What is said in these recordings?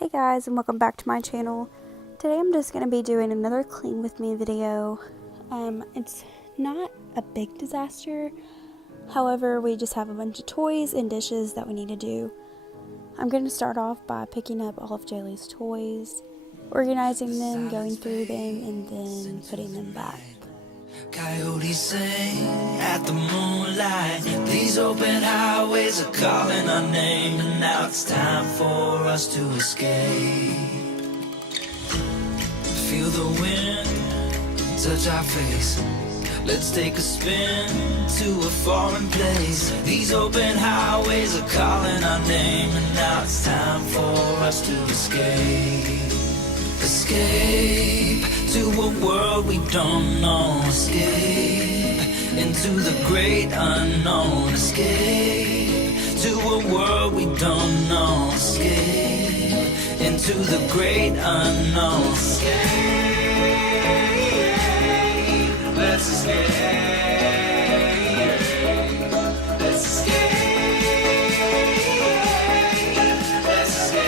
Hey guys, and welcome back to my channel. Today I'm just going to be doing another clean with me video. It's not a big disaster, however we just have a bunch of toys and dishes that we need to do. I'm going to start off by picking up all of Jaylee's toys, organizing them, going through them, and then putting them back. Coyotes sing at the moonlight. These open highways are calling our name, and now it's time for us to escape. Feel the wind touch our face. Let's take a spin to a foreign place. These open highways are calling our name, and now it's time for us to escape. Escape to a world we don't know. Escape into the great unknown. Escape to a world we don't know. Escape into the great unknown. Escape, let's escape. Let's escape. Let's escape.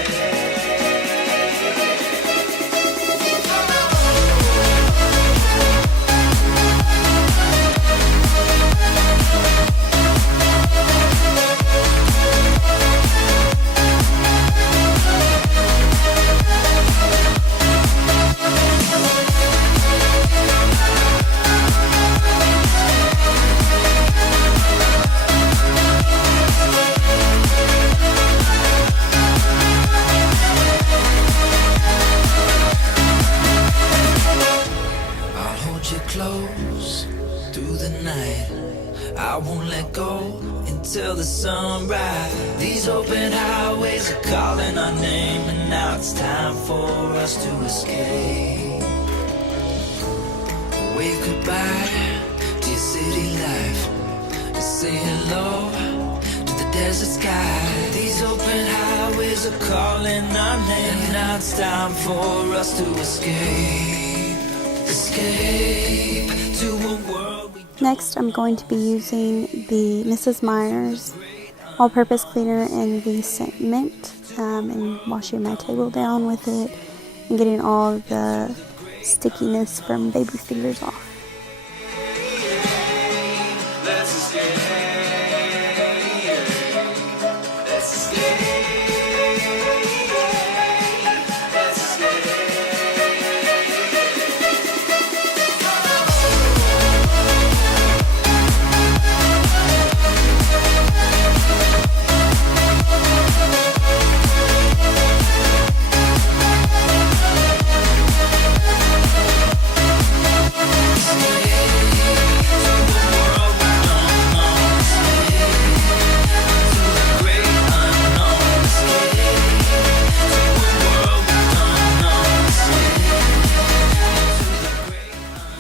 Close through the night, I won't let go until the sunrise. These open highways are calling our name, and now it's time for us to escape. Wave goodbye to your city life, and say hello to the desert sky. These open highways are calling our name, and now it's time for us to escape. Escape to a world we Next, I'm going to be using the Mrs. Meyer's all-purpose cleaner and the scent mint, and washing my table down with it and getting all of the stickiness from baby fingers off. Let's escape. Let's escape. Let's escape.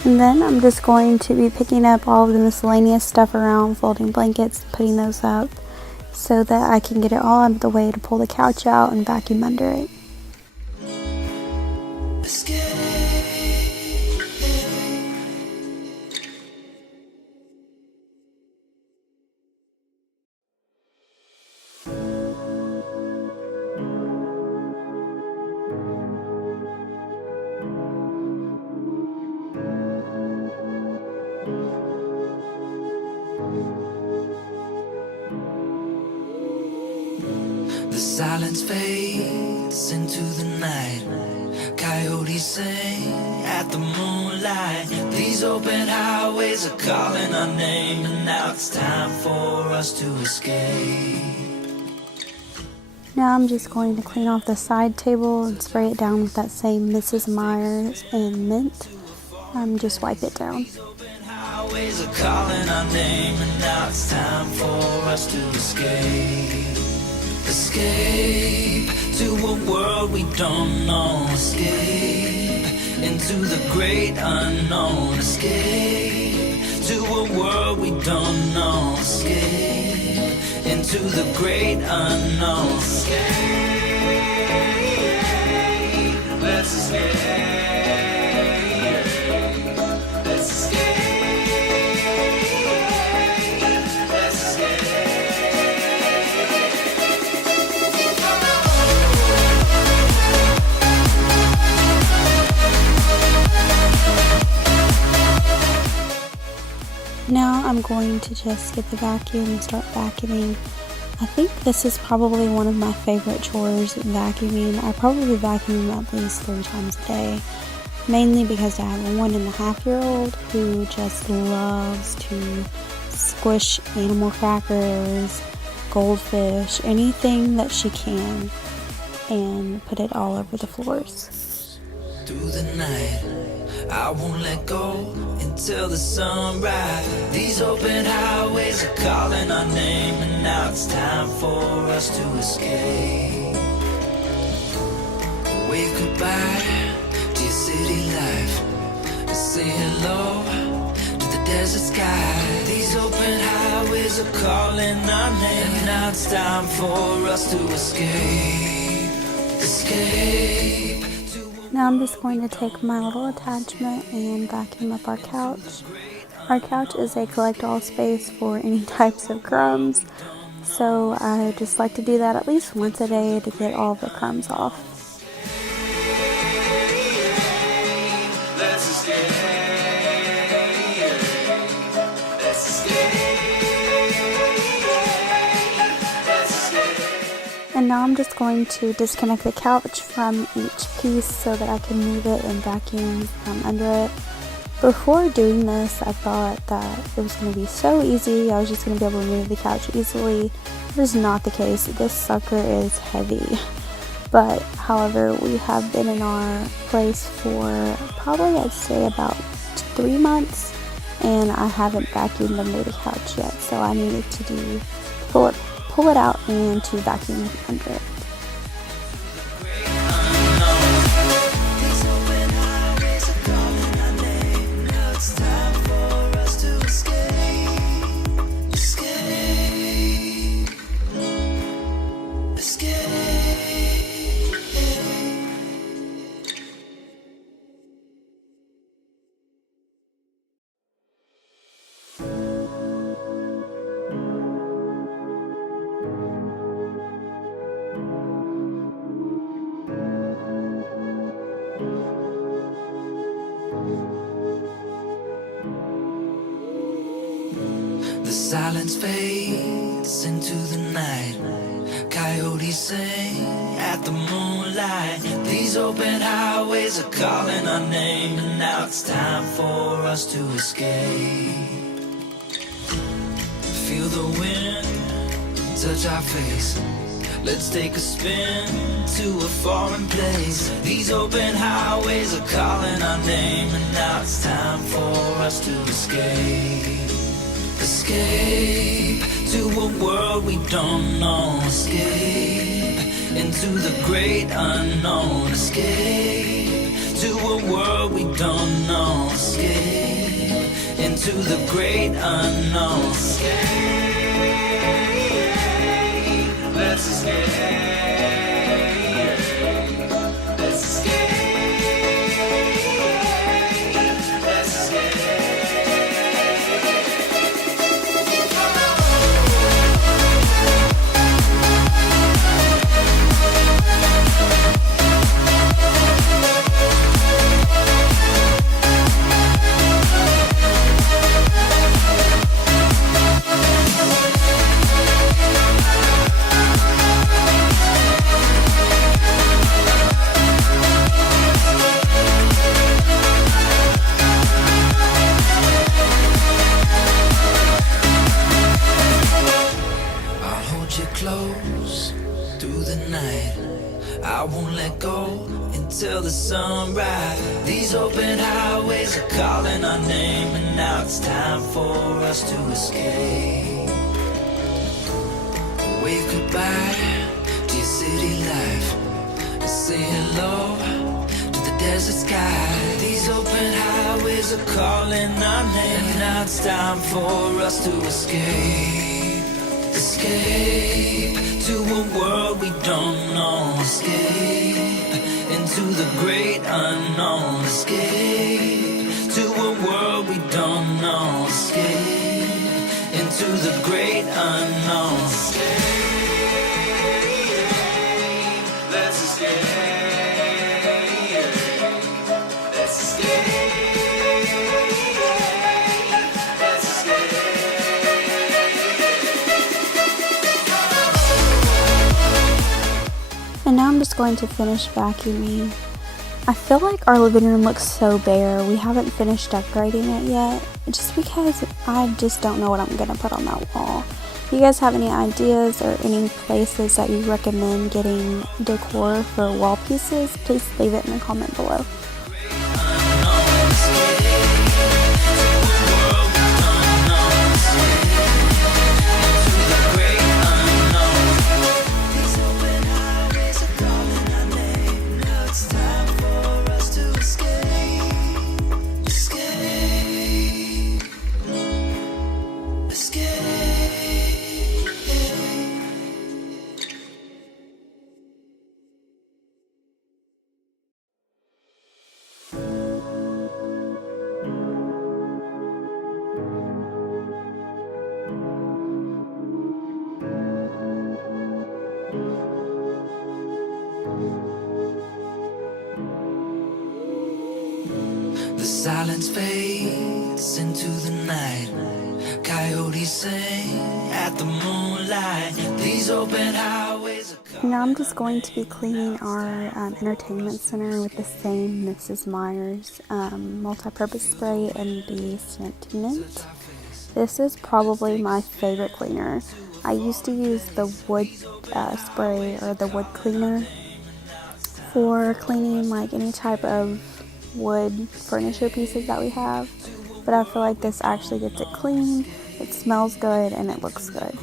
And then I'm just going to be picking up all of the miscellaneous stuff around, folding blankets, putting those up so that I can get it all out of the way to pull the couch out and vacuum under it. Escape. The silence fades into the night. Coyotes sing at the moonlight. These open highways are calling our name, and now it's time for us to escape. Now I'm just going to clean off the side table and spray it down with that same Mrs. Meyer's and mint. Just wipe it down. Open highways are calling our name, and now it's time for us to escape. Escape to a world we don't know. Escape into the great unknown. Escape to a world we don't know. Escape into the great unknown. Escape, let's escape. Let's escape. Let's escape. I'm going to just get the vacuum and start vacuuming. I think this is probably one of my favorite chores, vacuuming. I probably vacuum at least 3 times a day, mainly because I have a 1.5-year-old who just loves to squish animal crackers, goldfish, anything that she can, and put it all over the floors. Through the night, I won't let go until the sunrise. These open highways are calling our name, and now it's time for us to escape. Wave goodbye to your city life, and say hello to the desert sky. These open highways are calling our name, and now it's time for us to escape. Escape. Now I'm just going to take my little attachment and vacuum up our couch. Our couch is a collect-all space for any types of crumbs, so I just like to do that at least once a day to get all the crumbs off. Let's escape. Let's escape. And now I'm just going to disconnect the couch from each piece so that I can move it and vacuum under it. Before doing this, I thought that it was going to be so easy. I was just going to be able to move the couch easily. That is not the case. This sucker is heavy. But, however, we have been in our place for probably, I'd say, about 3 months. And I haven't vacuumed under the couch yet. So I needed to pull it out and to vacuum under it. The silence fades into the night. Coyotes sing at the moonlight. These open highways are calling our name, and now it's time for us to escape. Feel the wind touch our face. Let's take a spin to a foreign place. These open highways are calling our name, and now it's time for us to escape. Escape to a world we don't know. Escape into the great unknown. Escape to a world we don't know. Escape into the great unknown. Escape. Let's escape. Let's escape. Let's escape. Close through the night. I won't let go until the sunrise. These open highways are calling our name, and now it's time for us to escape. Wave goodbye to your city life, and say hello to the desert sky. These open highways are calling our name, and now it's time for us to escape. Escape to a world we don't know. Escape into the great unknown. Escape to a world we don't know. Escape into the great unknown. Escape. Let's escape. Let's escape. Let's escape. just going to finish vacuuming. I feel like our living room looks so bare. We haven't finished decorating it yet, just because I just don't know what I'm going to put on that wall. If you guys have any ideas or any places that you recommend getting decor for wall pieces, please leave it in the comment below. The silence fades into the night. Coyotes sing at the moonlight. These open highways are Now I'm just going to be cleaning our entertainment center with the same Mrs. Meyer's multi-purpose spray and the scent mint. This is probably my favorite cleaner. I used to use the wood spray or the wood cleaner for cleaning like any type of wood furniture pieces that we have, but I feel like this actually gets it clean, it smells good, and it looks good.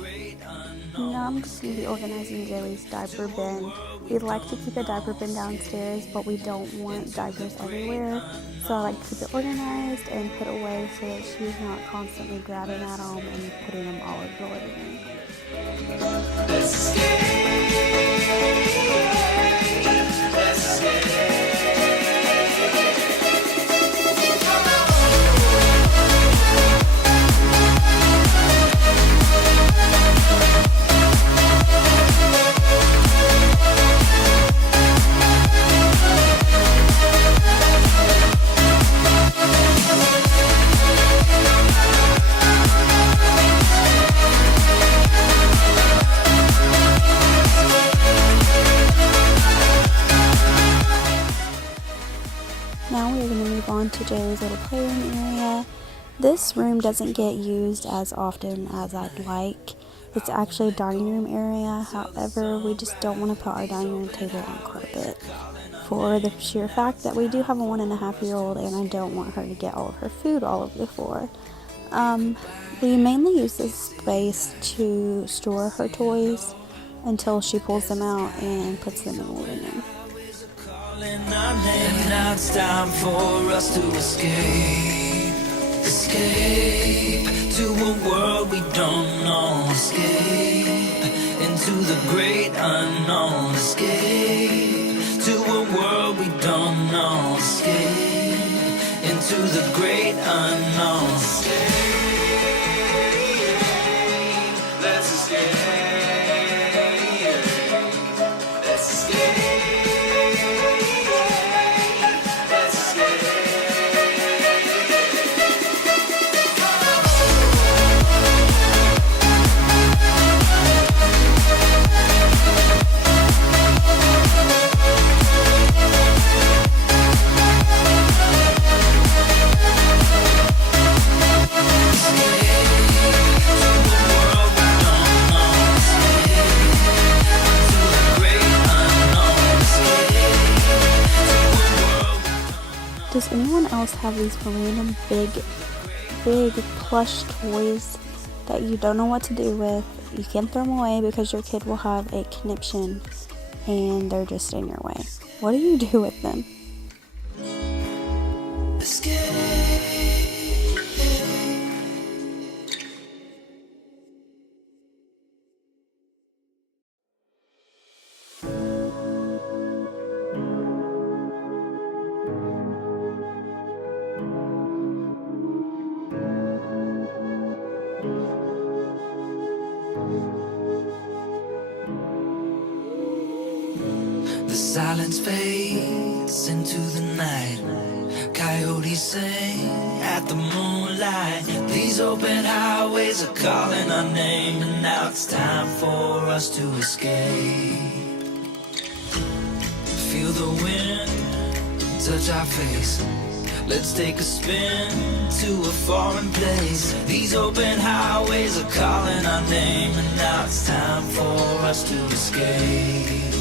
Now I'm just going to be organizing Joey's diaper bin. We like to keep a diaper bin downstairs, but we don't want diapers everywhere, so I like to keep it organized and put away so that she's not constantly grabbing at them and putting them all over the living room. Now we're going to move on to Joey's little playroom area. This room doesn't get used as often as I'd like. It's actually a dining room area, however, we just don't want to put our dining room table on carpet for the sheer fact that we do have a 1.5-year-old and I don't want her to get all of her food all over the floor. We mainly use this space to store her toys until she pulls them out and puts them in the living room. And now it's time for us to escape. Escape to a world we don't know. Escape into the great unknown. Escape to a world we don't know. Escape into the great unknown. Escape, let's escape. Let's escape. Does anyone else have these random big plush toys that you don't know what to do with? You can't throw them away because your kid will have a conniption and they're just in your way. What do you do with them? The silence fades into the night. Coyotes sing at the moonlight. These open highways are calling our name, and now it's time for us to escape. the wind touch our face. Let's take a spin to a foreign place. These open highways are calling our name, and now it's time for us to escape.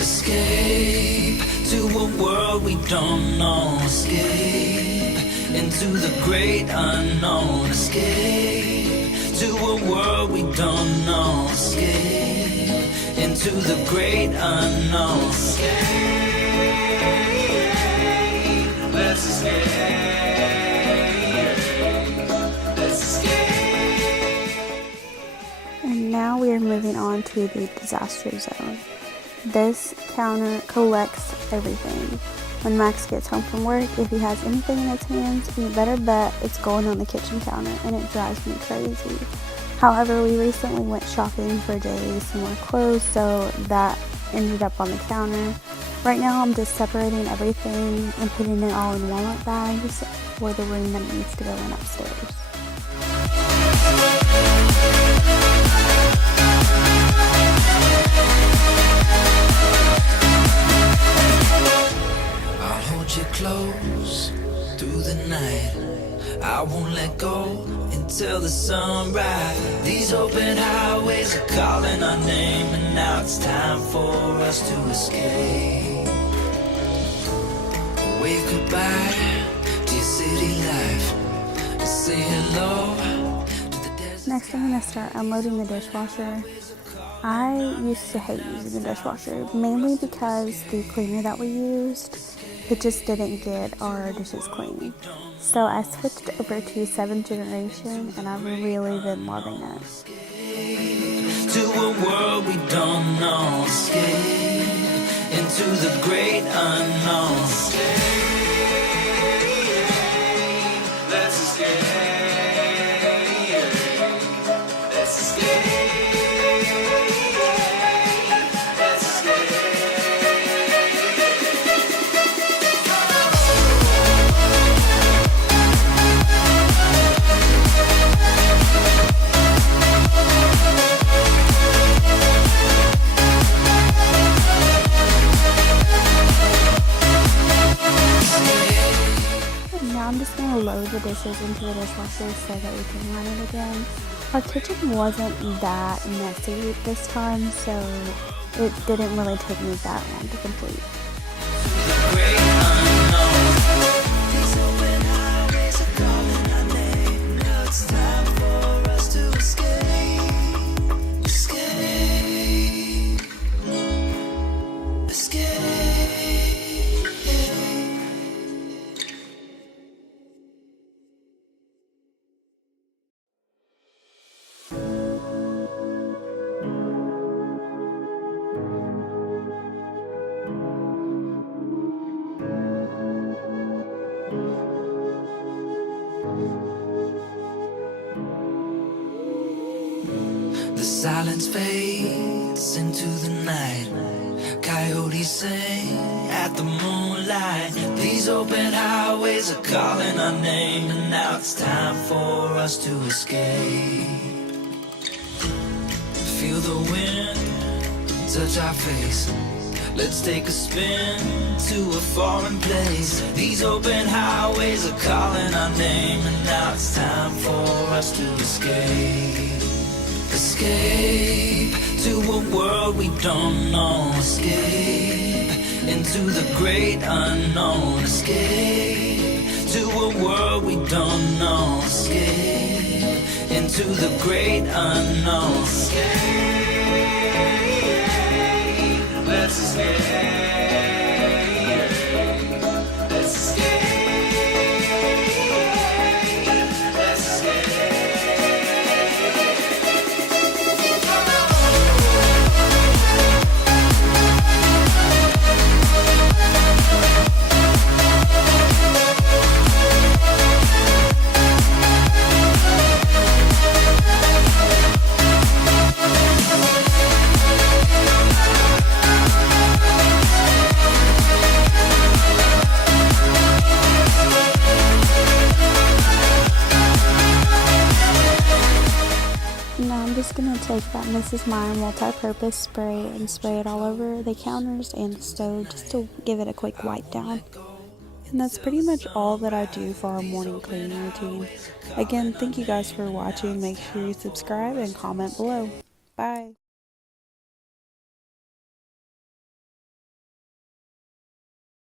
Escape to a world we don't know. Escape into the great unknown. Escape to a world we don't know. Escape into the great unknown. Let's escape. Let's escape. And now we are moving on to the disaster zone. This counter collects everything. When Max gets home from work, if he has anything in his hands, you better bet it's going on the kitchen counter, and it drives me crazy. However, we recently went shopping for days, some more clothes, so that ended up on the counter. Right now I'm just separating everything and putting it all in walnut bags for the room that needs to go in upstairs. I'll hold you close through the night. I won't let go until the sunrise. These open highways are calling our name, and now it's time for us to escape. Wave goodbye to your city life. Say hello to the desert. Next I'm going to start unloading the dishwasher. I used to hate using the dishwasher, mainly because the cleaner that we used, it just didn't get our dishes clean. So I switched over to 7th generation, and I've really been loving it. To a world we don't know. Escape into the great unknown. Let's escape. Let's escape. Let's escape. Now I'm just going to load the dishes into the dishwasher so that we can run it again. Our kitchen wasn't that messy this time, so it didn't really take me that long to complete. Great unknown. These open highways are calling our name. Now it's time for us to escape. Escape. Escape. The silence fades into the night. Coyotes sing at the moonlight. These open highways are calling our name, and now it's time for us to escape. Feel the wind touch our face. Let's take a spin to a foreign place. These open highways are calling our name, and now it's time for us to escape. Escape to a world we don't know. Escape into the great unknown. Escape to a world we don't know. Escape into the great unknown. Escape. Let's escape. Let's escape. Let's escape. just going to take that Mrs. Meyer multi-purpose spray and spray it all over the counters and the stove just to give it a quick wipe down. And that's pretty much all that I do for our morning cleaning routine. Again, thank you guys for watching. Make sure you subscribe and comment below. Bye.